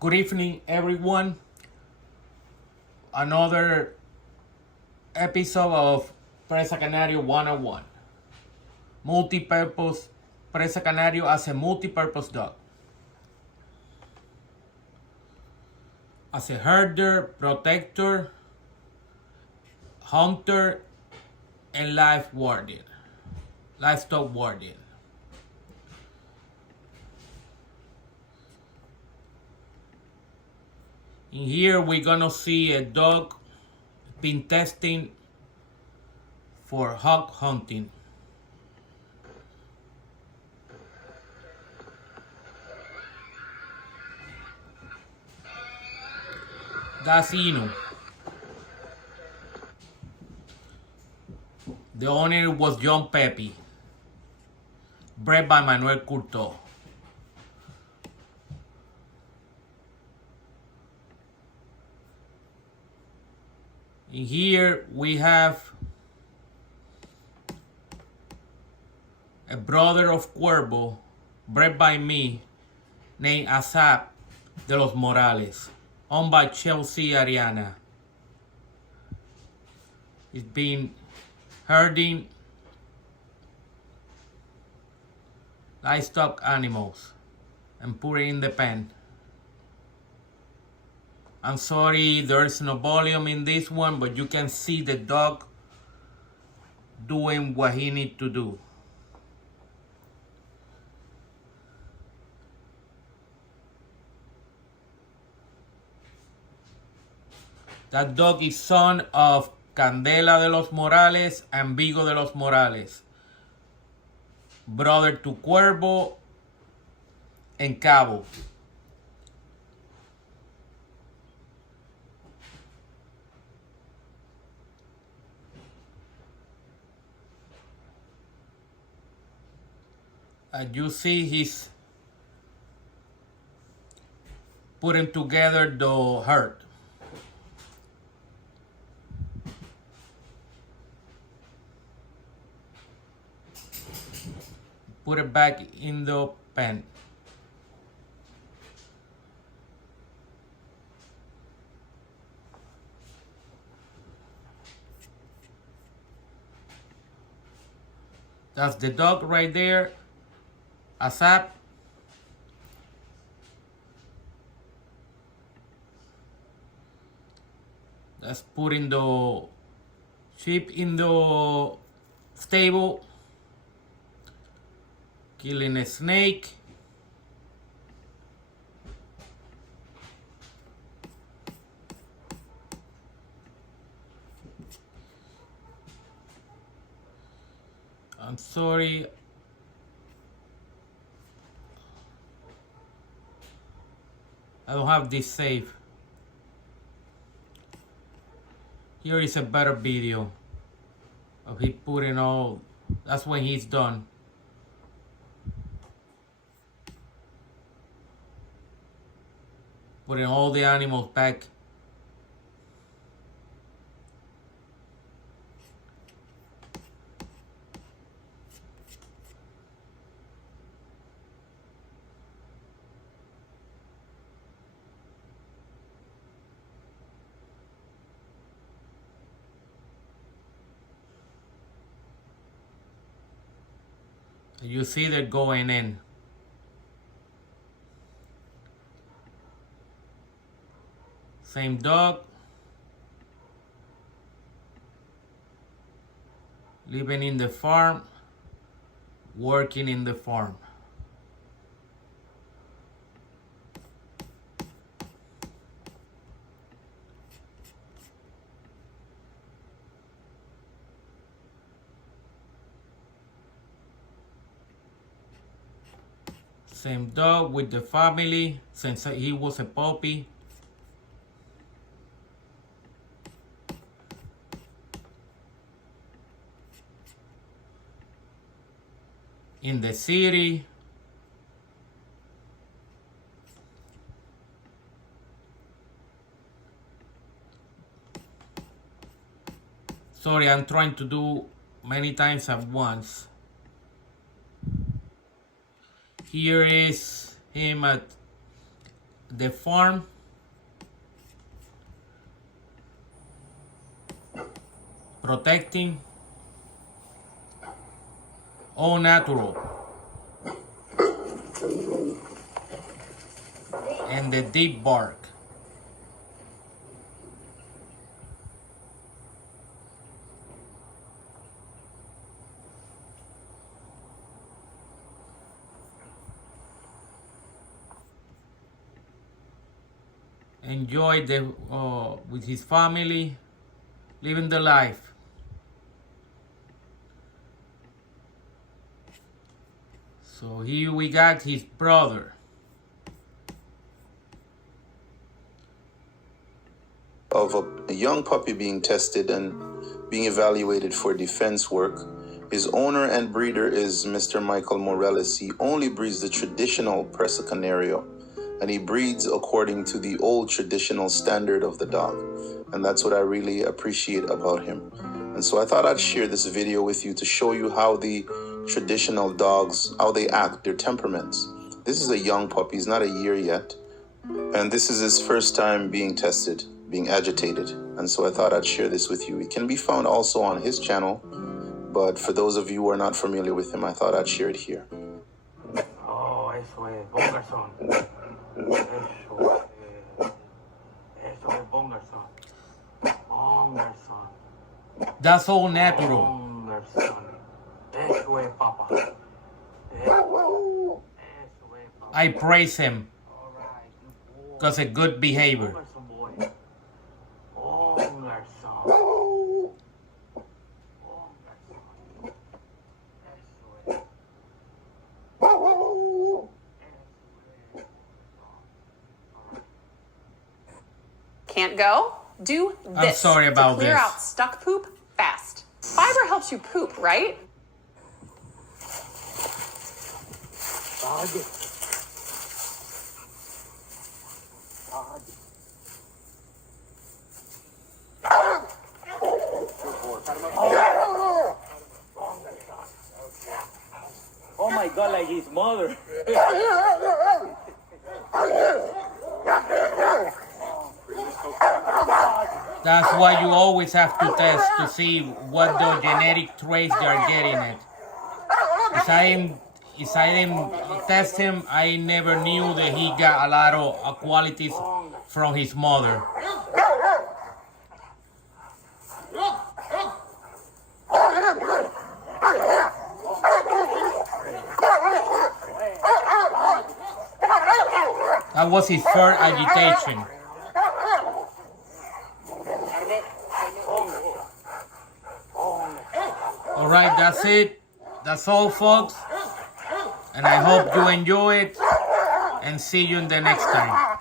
Good evening, everyone. Another episode of Presa Canario 101. Multipurpose Presa Canario as a multipurpose dog. As a herder, protector, hunter, and livestock warden. In here, we're gonna see a dog been testing for hog hunting. That's Inu. The owner was John Pepe, bred by Manuel Curto. In here we have a brother of Cuervo, bred by me, named Asap de los Morales, owned by Chelsea Ariana. He's been herding livestock animals and put it in the pen. I'm sorry there's no volume in this one, but you can see the dog doing what he needs to do. That dog is son of Candela de los Morales and Vigo de los Morales, brother to Cuervo and Cabo. As you see, he's putting together the herd. Put it back in the pen. That's the dog right there. Asap. That's putting the sheep in the stable. Killing a snake. I'm sorry. I don't have this saved. Here is a better video of he putting all. That's when he's done. Putting all the animals back. You see they're going in. Same dog. Living in the farm. Working in the farm. Same dog with the family since he was a puppy. In the city. Sorry, I'm trying to do many times at once. Here is him at the farm. Protecting. All natural. And the deep bark. Enjoy the with his family, living the life. So here we got his brother. Of a young puppy being tested and being evaluated for defense work. His owner and breeder is Mr. Michael Morales. He only breeds the traditional Presa Canario, and he breeds according to the old traditional standard of the dog. And that's what I really appreciate about him. And so I thought I'd share this video with you to show you how the traditional dogs, how they act, their temperaments. This is a young puppy, he's not a year yet. And this is his first time being tested, being agitated. And so I thought I'd share this with you. It can be found also on his channel, but for those of you who are not familiar with him, I thought I'd share it here. Oh, eso es Bongerson. Eso es Bongerson. Bongerson. That's all natural. Bongerson. Eso es papa. Eso es papa. I praise him All right, good boy. because of good behavior. Bongerson boy. Bongerson. Bongerson. Eso es. Can't go? Do this I'm sorry about to clear this. out stuck poop fast. Fiber helps you poop, right? Oh my God, like his mother. That's why you always have to test to see what the genetic traits they are getting it. If I didn't test him, I never knew that he got a lot of qualities from his mother. That was his first agitation. Alright, that's it. That's all, folks. And I hope you enjoy it. And see you in the next time.